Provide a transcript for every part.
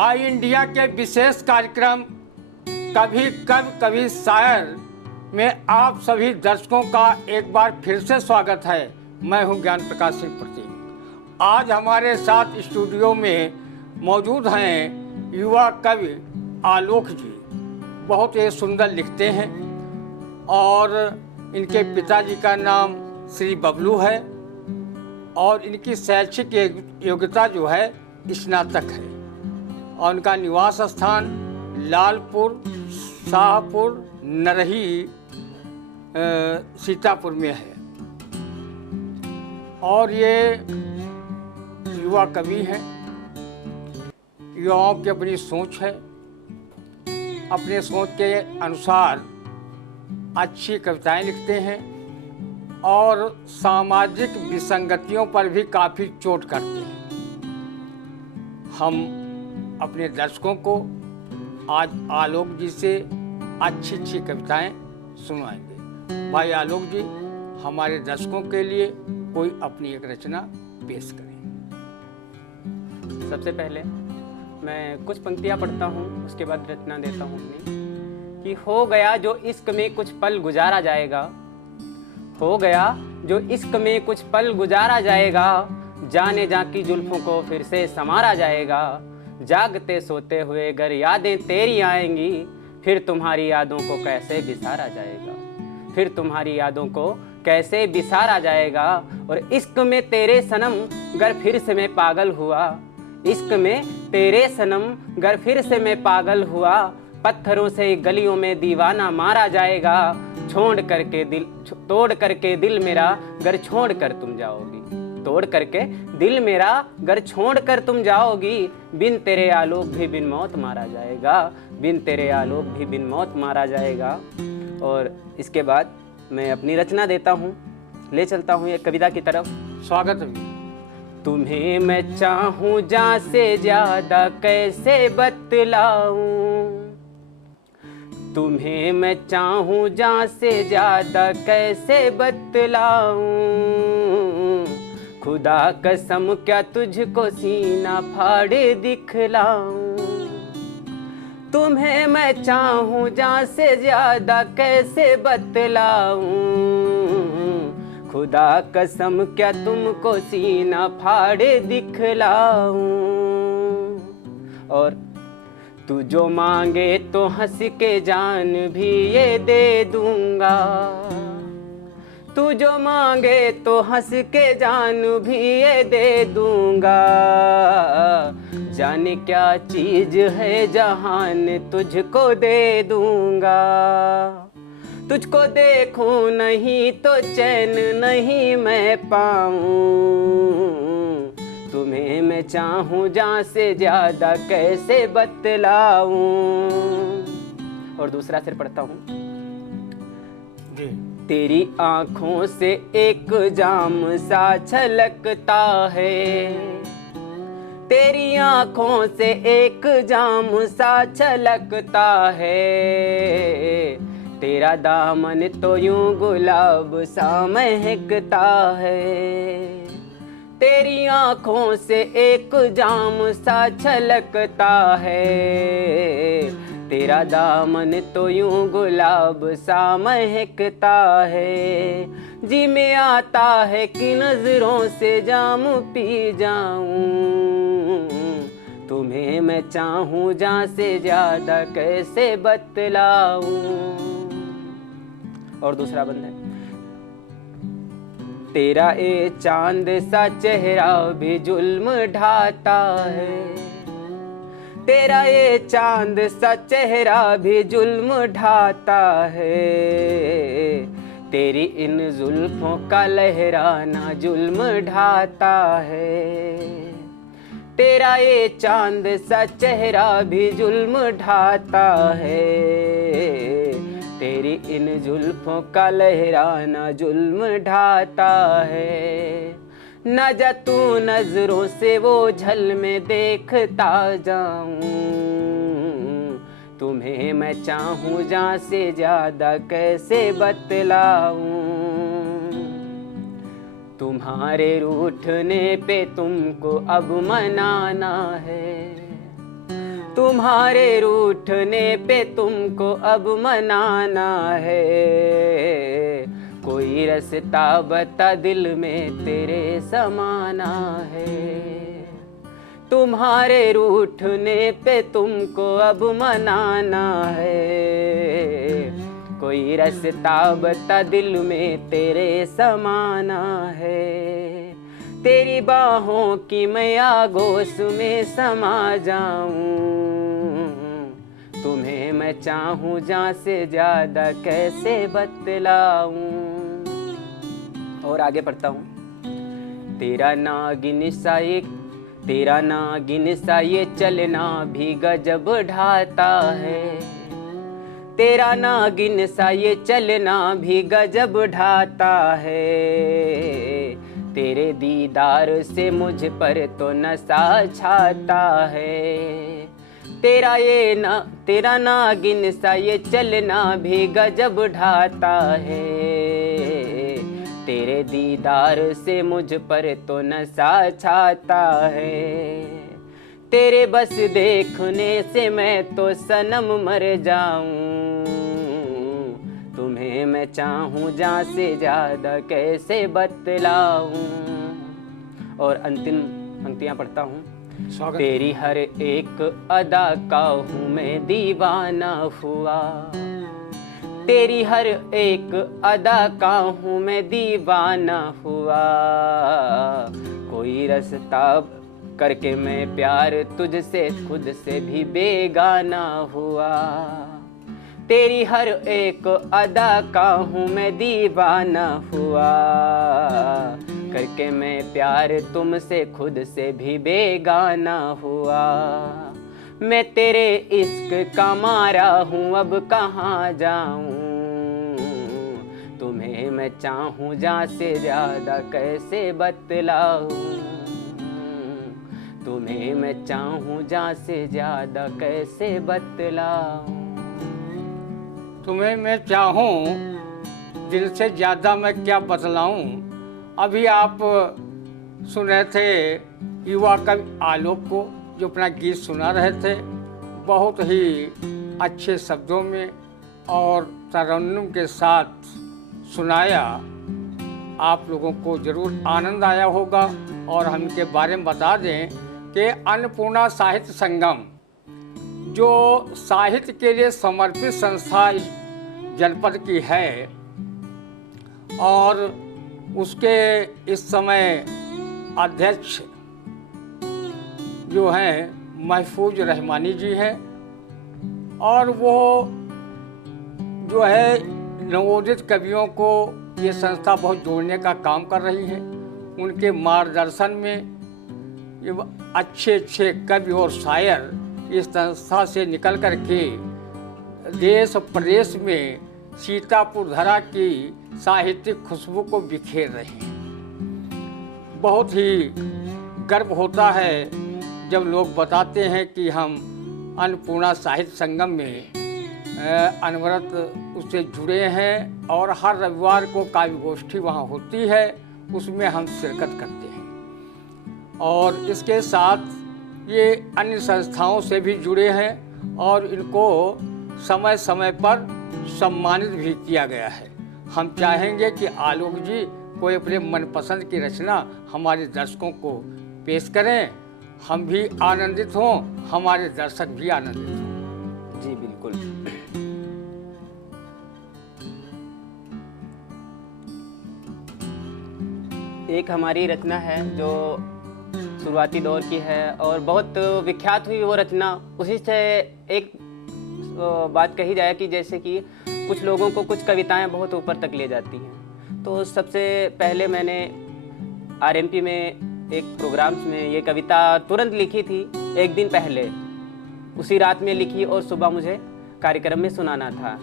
आई India के विशेष कार्यक्रम कभी कब कभी शायर में आप सभी दर्शकों का एक बार फिर से स्वागत है। मैं हूं ज्ञान प्रकाश सिंह प्रतीक। आज हमारे साथ स्टूडियो में मौजूद हैं युवा कवि आलोक जी। बहुत ही सुंदर लिखते हैं और इनके पिताजी का नाम श्री बबलू है और इनकी शैक्षिक योग्यता जो है स्नातक है और उनका निवास स्थान लालपुर शाहपुर नरही सीतापुर में है और ये युवा कवि हैं। युवाओं की अपनी सोच है, अपने सोच के अनुसार अच्छी कविताएं लिखते हैं और सामाजिक विसंगतियों पर भी काफ़ी चोट करते हैं। हम अपने दर्शकों को आज आलोक जी से अच्छी अच्छी कविताएं सुनाएंगे। भाई आलोक जी, हमारे दर्शकों के लिए कोई अपनी एक रचना पेश करें। सबसे पहले मैं कुछ पंक्तियां पढ़ता हूँ, उसके बाद रचना देता हूँ अपनी। कि हो गया जो इश्क में कुछ पल गुजारा जाएगा, हो गया जो इश्क में कुछ पल गुजारा जाएगा, जाने जा की जुल्फों को फिर से संवारा जाएगा, जागते सोते हुए अगर यादें तेरी आएंगी, फिर तुम्हारी यादों को कैसे बिसारा जाएगा, फिर तुम्हारी यादों को कैसे बिसारा जाएगा। और इश्क में तेरे सनम गर फिर से मैं पागल हुआ, इश्क में तेरे सनम गर फिर से मैं पागल हुआ, पत्थरों से गलियों में दीवाना मारा जाएगा, छोड़ करके दिल तोड़ करके दिल मेरा गर छोड़ कर तुम जाओगी, तोड़ करके दिल मेरा गर छोड़ कर तुम जाओगी, बिन तेरे आलोक भी बिन मौत मारा जाएगा, बिन तेरे आलोक भी बिन मौत मारा जाएगा। और इसके बाद मैं अपनी रचना देता हूँ, ले चलता हूँ एक कविता की तरफ। स्वागत है। तुम्हें मैं चाहूँ जा से ज्यादा कैसे बतलाऊं, तुम्हें मैं चाहूँ जा से ज्यादा कैसे बतलाऊं, खुदा कसम क्या तुझको सीना फाड़े दिखलाऊं, तुम्हें मैं चाहूँ जा से ज्यादा कैसे बतलाऊं, खुदा कसम क्या तुमको सीना फाड़े दिखलाऊं। और तू जो मांगे तो हंस के जान भी ये दे दूंगा, तू जो मांगे तो हंस के जान भी ये दे दूंगा, जाने क्या चीज है जहान तुझको दे दूंगा, तुझको देखूं नहीं तो चैन नहीं मैं पाऊं, तुम्हें मैं चाहूं जा से ज्यादा कैसे बतलाऊं। और दूसरा सिर पढ़ता हूं। तेरी आंखों से एक जाम सा छलकता है, तेरी आंखों से एक जाम सा छलकता है, तेरा दामन तो यूं गुलाब सा महकता है, तेरी आंखों से एक जाम सा छलकता है, तेरा दामन तो यूं गुलाब सा महकता है, जी में आता है कि नजरों से जाम पी जाऊं, तुम्हें मैं चाहूं जा से ज्यादा कैसे बतलाऊं। और दूसरा बंद है। तेरा ये चांद सा चेहरा भी जुल्म ढाता है, तेरा ये चांद सा चेहरा भी जुल्म ढाता है, तेरी इन जुल्फों का लहराना जुल्म ढाता है, तेरा ये चांद सा चेहरा भी जुल्म ढाता है, तेरी इन जुल्फों का लहराना जुल्म ढाता है, न जा तू नजरों से वो झल में देखता जाऊं, तुम्हें मैं चाहूं जा से ज्यादा कैसे बतलाऊं, तुम्हारे रूठने पे तुमको अब मनाना है, तुम्हारे रूठने पे तुमको अब मनाना है, कोई रास्ता बता दिल में तेरे समाना है। तुम्हारे रूठने पे तुमको अब मनाना है, कोई रास्ता बता दिल में तेरे समाना है। तेरी बाहों की मैं आगोश में समा जाऊं, तुम्हें मैं चाहूं जान से ज्यादा कैसे बतलाऊं। और आगे पढ़ता हूं। तेरा नागिन सा ये चलना भी गजब ढाता है, तेरा नागिन सा ये चलना भी गजब ढाता है। तेरे दीदार से मुझ पर तो नशा छाता है, तेरा नागिन सा ये चलना भी गजब ढाता है। तेरे दीदार से मुझ पर तो नशा छाता है। तेरे बस देखने से मैं तो सनम मर जाऊं, तुम्हें मैं चाहूं जान से ज्यादा कैसे बतलाऊं। और अंतिम पंक्तियां पढ़ता हूं। तेरी हर एक अदा का हूँ मैं दीवाना हुआ, तेरी हर एक अदा का हूँ मैं दीवाना हुआ। कोई रास्ता करके मैं प्यार तुझसे खुद से भी बेगाना हुआ। तेरी हर एक अदा का हूँ मैं दीवाना हुआ, करके मैं प्यार तुमसे खुद से भी बेगाना हुआ। मैं तेरे इश्क का मारा हूँ अब कहाँ जाऊँ, तुम्हें मैं चाहूँ जान से ज्यादा कैसे बतलाऊँ। तुम्हें मैं चाहूँ जान से ज्यादा कैसे बतलाऊँ। तुम्हें मैं चाहूँ दिल से ज़्यादा मैं क्या बतलाऊँ। अभी आप सुन रहे थे युवा कवि आलोक को, जो अपना गीत सुना रहे थे बहुत ही अच्छे शब्दों में और तरन्नुम के साथ सुनाया। आप लोगों को ज़रूर आनंद आया होगा। और हम इनके बारे में बता दें कि अन्नपूर्णा साहित्य संगम जो साहित्य के लिए समर्पित संस्था इस जनपद की है, और उसके इस समय अध्यक्ष जो हैं महफूज रहमानी जी हैं, और वो जो है नवोदित कवियों को ये संस्था बहुत जोड़ने का काम कर रही है। उनके मार्गदर्शन में ये अच्छे अच्छे कवि और शायर इस संस्था से निकल कर के देश प्रदेश में सीतापुर धरा की साहित्यिक खुशबू को बिखेर रहे हैं। बहुत ही गर्व होता है जब लोग बताते हैं कि हम अन्नपूर्णा साहित्य संगम में अनवरत उससे जुड़े हैं, और हर रविवार को काव्य गोष्ठी वहाँ होती है, उसमें हम शिरकत करते हैं। और इसके साथ ये अन्य संस्थाओं से भी जुड़े हैं, और इनको समय समय पर सम्मानित भी किया गया है। हम चाहेंगे कि आलोक जी कोई अपने मनपसंद की रचना हमारे दर्शकों को पेश करें, हम भी आनंदित हों, हमारे दर्शक भी आनंदित हों। जी बिल्कुल। एक हमारी रचना है जो शुरुआती दौर की है और बहुत विख्यात हुई वो रचना। उसी से एक बात कही जाए कि जैसे कि कुछ लोगों को कुछ कविताएं बहुत ऊपर तक ले जाती हैं। तो सबसे पहले मैंने आरएमपी में एक प्रोग्राम में ये कविता तुरंत लिखी थी, एक दिन पहले, उसी रात में लिखी और सुबह मुझे कार्यक्रम में सुनाना था।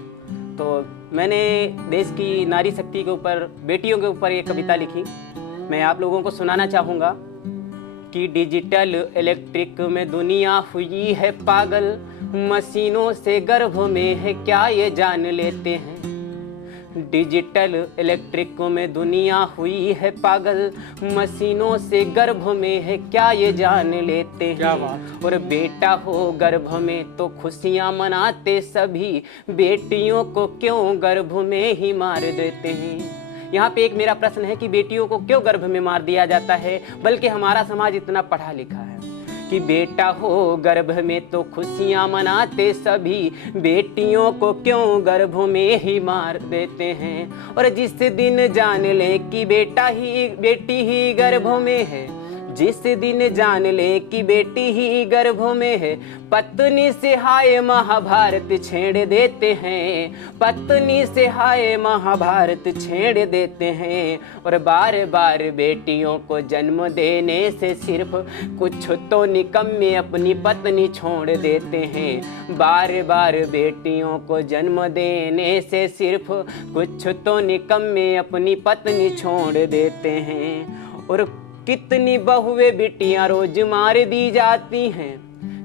तो मैंने देश की नारी शक्ति के ऊपर, बेटियों के ऊपर ये कविता लिखी। मैं आप लोगों को सुनाना चाहूँगा कि डिजिटल इलेक्ट्रिक में दुनिया हुई है पागल, मशीनों से गर्भ में है क्या ये जान लेते हैं। डिजिटल इलेक्ट्रिक में दुनिया हुई है पागल, मशीनों से गर्भ में है क्या ये जान लेते क्या हैं। बात। और बेटा हो गर्भ में तो खुशियां मनाते सभी, बेटियों को क्यों गर्भ में ही मार देते हैं। यहाँ पे एक मेरा प्रश्न है कि बेटियों को क्यों गर्भ में मार दिया जाता है, बल्कि हमारा समाज इतना पढ़ा लिखा है कि बेटा हो गर्भ में तो खुशियां मनाते सभी, बेटियों को क्यों गर्भ में ही मार देते हैं। और जिस दिन जान ले कि बेटी ही गर्भ में है, जिस दिन जान ले कि बेटी ही गर्भ में है, पत्नी से हाय महाभारत छेड़ देते हैं, पत्नी से हाय महाभारत छेड़ देते हैं। और बार बार बेटियों को जन्म देने से सिर्फ कुछ तो निकम्मे अपनी पत्नी छोड़ देते हैं, बार बार बेटियों को जन्म देने से सिर्फ कुछ तो निकम्मे अपनी पत्नी छोड़ देते हैं। और कितनी बहुएं बिटियां रोज मार दी जाती हैं,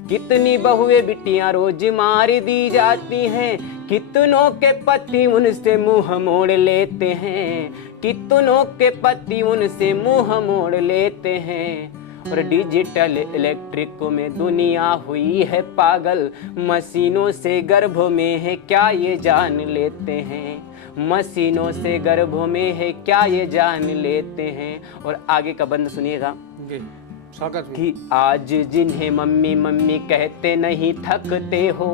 कितनी बहुएं बिटियां रोज मार दी जाती हैं, कितनों के पति उनसे मुंह मोड़ लेते हैं, कितनों के पति उनसे मुंह मोड़ लेते हैं। और डिजिटल इलेक्ट्रिक में दुनिया हुई है पागल, मशीनों से गर्भ में है क्या ये जान लेते हैं, मशीनों से गर्भ में है क्या ये जान लेते हैं। और आगे का बंद सुनिएगा जी, स्वागत है। कि आज जिन्हें मम्मी मम्मी कहते नहीं थकते हो,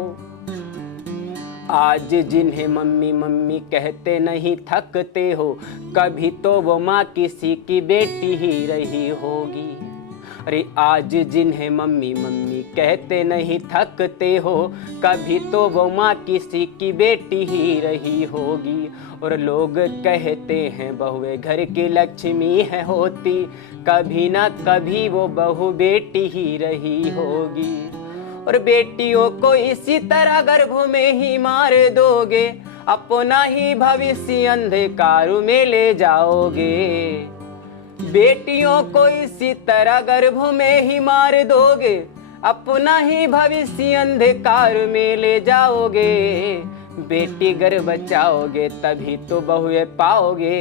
आज जिन्हें मम्मी मम्मी कहते नहीं थकते हो, कभी तो वो माँ किसी की बेटी ही रही होगी। अरे आज जिन्हें मम्मी मम्मी कहते नहीं थकते हो, कभी तो वो माँ किसी की बेटी ही रही होगी। और लोग कहते हैं बहुएं घर की लक्ष्मी है होती, कभी ना कभी वो बहू बेटी ही रही होगी। और बेटियों को इसी तरह गर्भ में ही मार दोगे, अपना ही भविष्य अंधकार में ले जाओगे। बेटियों को इसी तरह गर्भ में ही मार दोगे, अपना ही भविष्य अंधकार में ले जाओगे। बेटी घर बचाओगे तभी तो बहुएं पाओगे,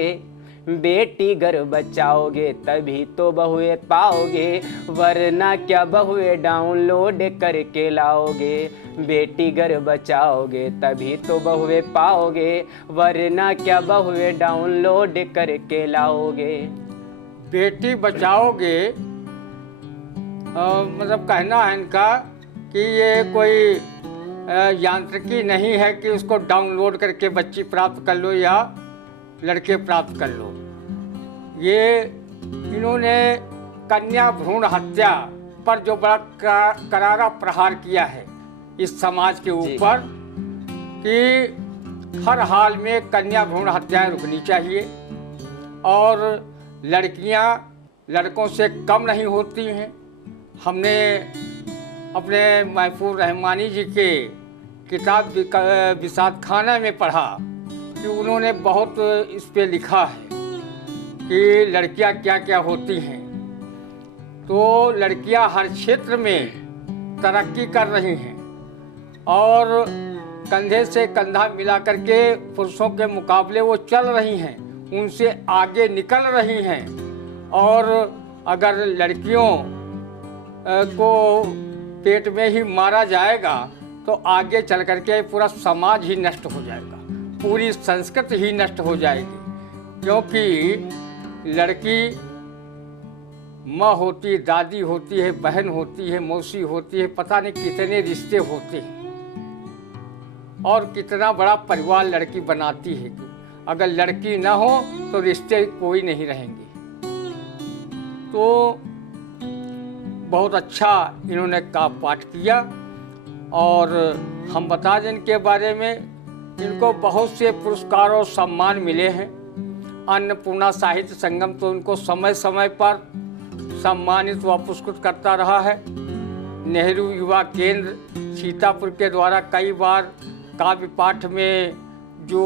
बेटी घर बचाओगे तभी तो बहुएं पाओगे, वरना क्या बहुएं डाउनलोड करके लाओगे। बेटी घर बचाओगे तभी तो बहुएं पाओगे, वरना क्या बहुएं डाउनलोड करके लाओगे। बेटी बचाओगे मतलब कहना है इनका कि ये कोई यांत्रिकी नहीं है कि उसको डाउनलोड करके बच्ची प्राप्त कर लो या लड़के प्राप्त कर लो। ये इन्होंने कन्या भ्रूण हत्या पर जो बड़ा करारा प्रहार किया है इस समाज के ऊपर कि हर हाल में कन्या भ्रूण हत्याएं रुकनी चाहिए और लड़कियां लड़कों से कम नहीं होती हैं। हमने अपने महफूज रहमानी जी के किताब विसात खाना में पढ़ा कि उन्होंने बहुत इस पे लिखा है कि लड़कियां क्या क्या होती हैं। तो लड़कियां हर क्षेत्र में तरक्की कर रही हैं और कंधे से कंधा मिला करके पुरुषों के मुकाबले वो चल रही हैं, उनसे आगे निकल रही हैं। और अगर लड़कियों को पेट में ही मारा जाएगा तो आगे चल करके पूरा समाज ही नष्ट हो जाएगा, पूरी संस्कृति ही नष्ट हो जाएगी। क्योंकि लड़की माँ होती, दादी होती है, बहन होती है, मौसी होती है, पता नहीं कितने रिश्ते होते हैं और कितना बड़ा परिवार लड़की बनाती है। अगर लड़की ना हो तो रिश्ते कोई नहीं रहेंगे। तो बहुत अच्छा इन्होंने का पाठ किया और हम बता दें इनके बारे में, इनको बहुत से पुरस्कार और सम्मान मिले हैं। अन्नपूर्णा साहित्य संगम तो इनको समय समय पर सम्मानित व पुरस्कृत करता रहा है। नेहरू युवा केंद्र सीतापुर के द्वारा कई बार काव्य पाठ में जो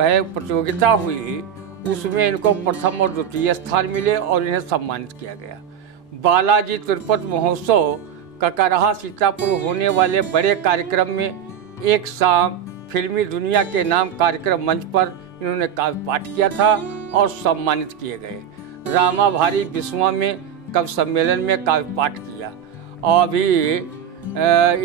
है प्रतियोगिता हुई उसमें इनको प्रथम और द्वितीय स्थान मिले और इन्हें सम्मानित किया गया। बालाजी तिरुपति महोत्सव ककरहा सीतापुर होने वाले बड़े कार्यक्रम में एक शाम फिल्मी दुनिया के नाम कार्यक्रम मंच पर इन्होंने काव्य पाठ किया था और सम्मानित किए गए। रामा भारी विश्वा में कवि सम्मेलन में काव्य पाठ किया और अभी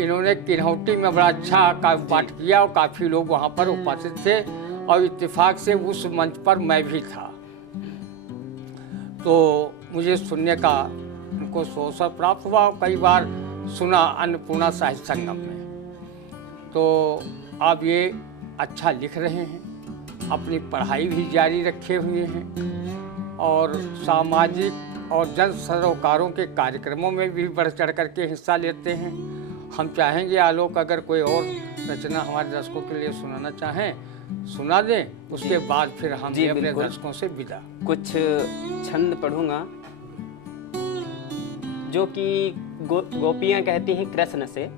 इन्होंने किन्हौटी में बड़ा अच्छा काव्य पाठ किया और काफ़ी लोग वहाँ पर उपस्थित थे और इत्तेफाक से उस मंच पर मैं भी था। तो मुझे सुनने का उनको अवसर प्राप्त हुआ और कई बार सुना अन्नपूर्णा साहित्य संगम में। तो आप ये अच्छा लिख रहे हैं, अपनी पढ़ाई भी जारी रखे हुए हैं और सामाजिक और जन सरोकारों के कार्यक्रमों में भी बढ़ चढ़ करके हिस्सा लेते हैं। हम चाहेंगे आलोक अगर कोई और रचना हमारे दर्शकों के लिए सुनाना चाहें सुना दें, उसके बाद फिर हम जी अपने बिल्कुल। दर्शकों से विदा। कुछ छंद पढ़ूंगा जो कि गोपियां कहती हैं कृष्ण से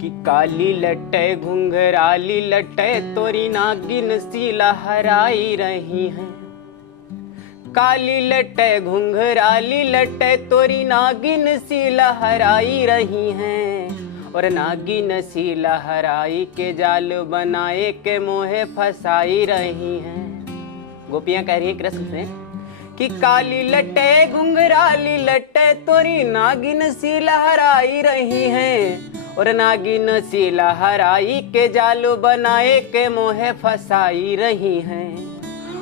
कि काली लट्टे घुंघराली लट्टे तोरी नागिन सी लहराई रही हैं। काली लट्टे घुंघराली लट्टे तोरी नागिन सी लहराई रही हैं और नागिन सी लहराई के जाल बनाए के मोहे फसाई रही हैं। गोपियां कह रही है कृष्ण से कि काली लट्टे घुंघराली लट्टे तोरी नागिन सी लहराई रही हैं और नागिन सी लहराई के जाल बनाए के मोहे फसाई रही हैं।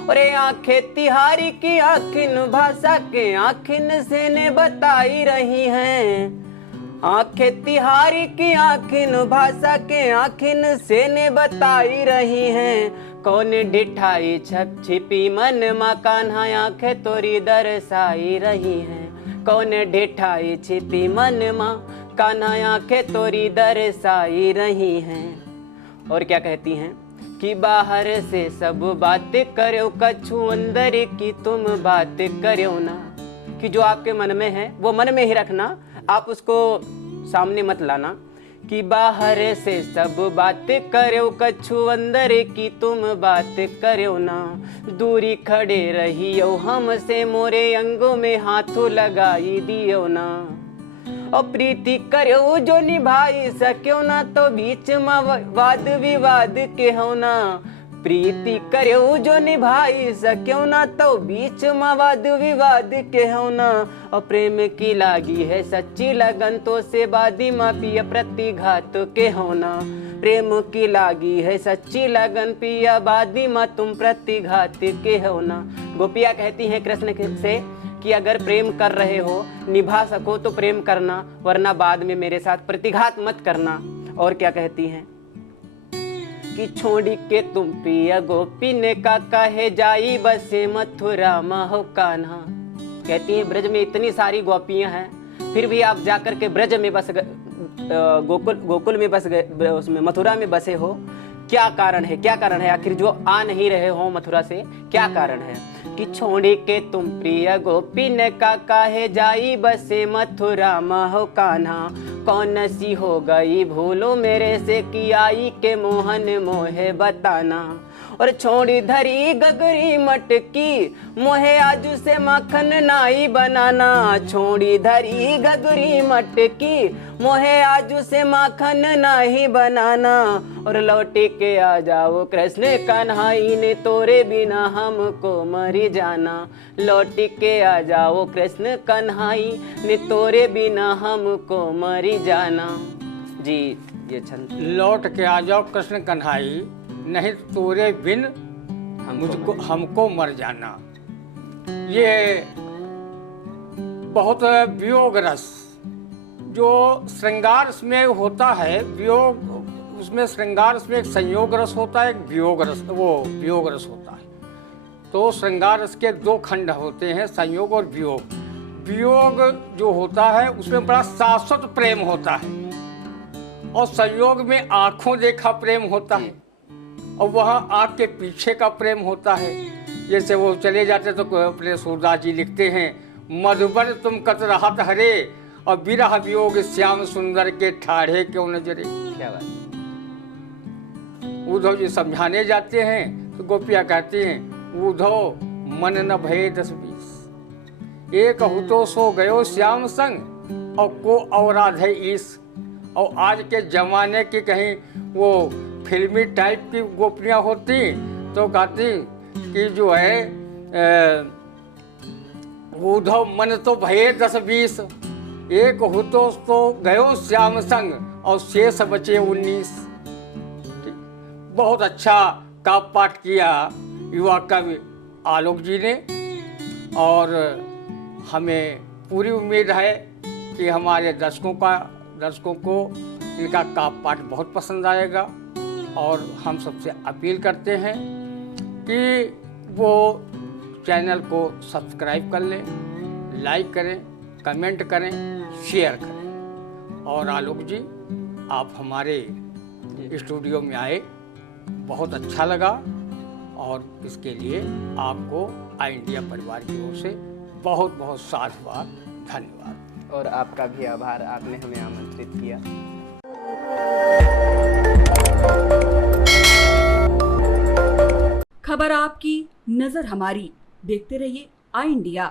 और आंखें तिहारी की आखिन भाषा के आखिन से ने बताई रही हैं। आंखें तिहारी की आखिन भाषा के आखिन से ने बताई रही हैं। कौन डिठाई छप छिपी मन मा कान्हा आंखें तोरी दरसाई रही हैं। कौन डिठाई छिपी मन मा कान्हा आंखें तोरी दरसाई रही हैं। और क्या कहती हैं कि बाहर से सब बातें करो कछु अंदर की तुम बात करो ना। कि जो आपके मन में है वो मन में ही रखना, आप उसको सामने मत लाना। कि बाहर से सब बातें करो कछु अंदर की तुम बात करो ना। दूरी खड़े रहियो हमसे मोरे अंगों में हाथों लगाई दियो ना। और प्रीति करो जो निभाई सक्यो ना तो बीच में वाद विवाद के हो ना। प्रीति करो जो निभाई सक्यो ना तो बीच में वाद विवाद के हो ना। और प्रेम की लागी है सच्ची लगन तो से बादी माँ पिया प्रतिघात के हो ना। प्रेम की लागी है सच्ची लगन पिया बादी माँ तुम प्रतिघात के हो ना। गोपिया कहती हैं कृष्ण से कि अगर प्रेम कर रहे हो निभा सको तो प्रेम करना, वरना बाद में मेरे साथ प्रतिघात मत करना। और क्या कहती हैं कि छोड़ी के तुम पिया गोपी ने का कहे जाई बसे मथुरा माहो कान्हा। कहती है ब्रज में इतनी सारी गोपियां हैं फिर भी आप जाकर के ब्रज में बस गोकुल में बस गए, उसमें मथुरा में बसे हो। क्या कारण है, क्या कारण है आखिर जो आ नहीं रहे हो मथुरा से, क्या कारण है? कि छोड़ी के तुम प्रिय गोपी ने का काहे जाई बसे मथुरा माहो कान्हा। कौन सी हो गई भूलो मेरे से कि आई के मोहन मोहे बताना। और छोड़ी धरी गगरी मटकी मोहे आजू से माखन नाई बनाना। छोड़ी धरी गगरी मटकी मोहे आजू से माखन नाही बनाना। और लौटे के आ जाओ कृष्ण कन्हाई ने तोरे बिना हमको मरी जाना। लौट के आ जाओ कृष्ण कन्हाई ने तोरे बिना हमको मरी जाना। जी ये छंद। लौट के आ जाओ कृष्ण कन्हाई नहीं तोरे बिन हमको मर जाना। ये बहुत वियोग रस जो श्रृंगार में होता है, वियोग उसमें श्रृंगार में एक संयोग रस होता है, एक वियोग रस, वो वियोग रस होता है। तो श्रृंगार रस के दो खंड होते हैं, संयोग और वियोग। वियोग जो होता है उसमें बड़ा शाश्वत प्रेम होता है और संयोग में आंखों देखा प्रेम होता है और वहाँ आँख के पीछे का प्रेम होता है। जैसे वो चले जाते तो अपने सूरदास जी लिखते हैं, मधुबन तुम कत रहत हरे और विरह वियोग श्याम सुंदर के ठाढ़े क्यों नजरे। क्या बात। उद्धव जी समझाने जाते हैं तो गोपियाँ कहती हैं, उद्धव मन न भये 10-20 एक हुतो सो गयो श्याम संग और को औराधे ईस। और आज के ज़माने की कहीं वो फिल्मी टाइप की गोपियाँ होती तो कहती कि जो है उधव मन तो भये 10-20, एक हो तो गयो श्याम संग और शेष बचे 19। बहुत अच्छा काव्य पाठ किया युवा कवि आलोक जी ने, और हमें पूरी उम्मीद है कि हमारे दर्शकों को इनका काव्य पाठ बहुत पसंद आएगा। और हम सबसे अपील करते हैं कि वो चैनल को सब्सक्राइब कर लें, लाइक करें, कमेंट करें, शेयर करें। और आलोक जी, आप हमारे स्टूडियो में आए, बहुत अच्छा लगा, और इसके लिए आपको आई इंडिया परिवार की ओर से बहुत बहुत साधुवाद, धन्यवाद। और आपका भी आभार, आपने हमें आमंत्रित किया। खबर आपकी, नजर हमारी। देखते रहिए आई इंडिया।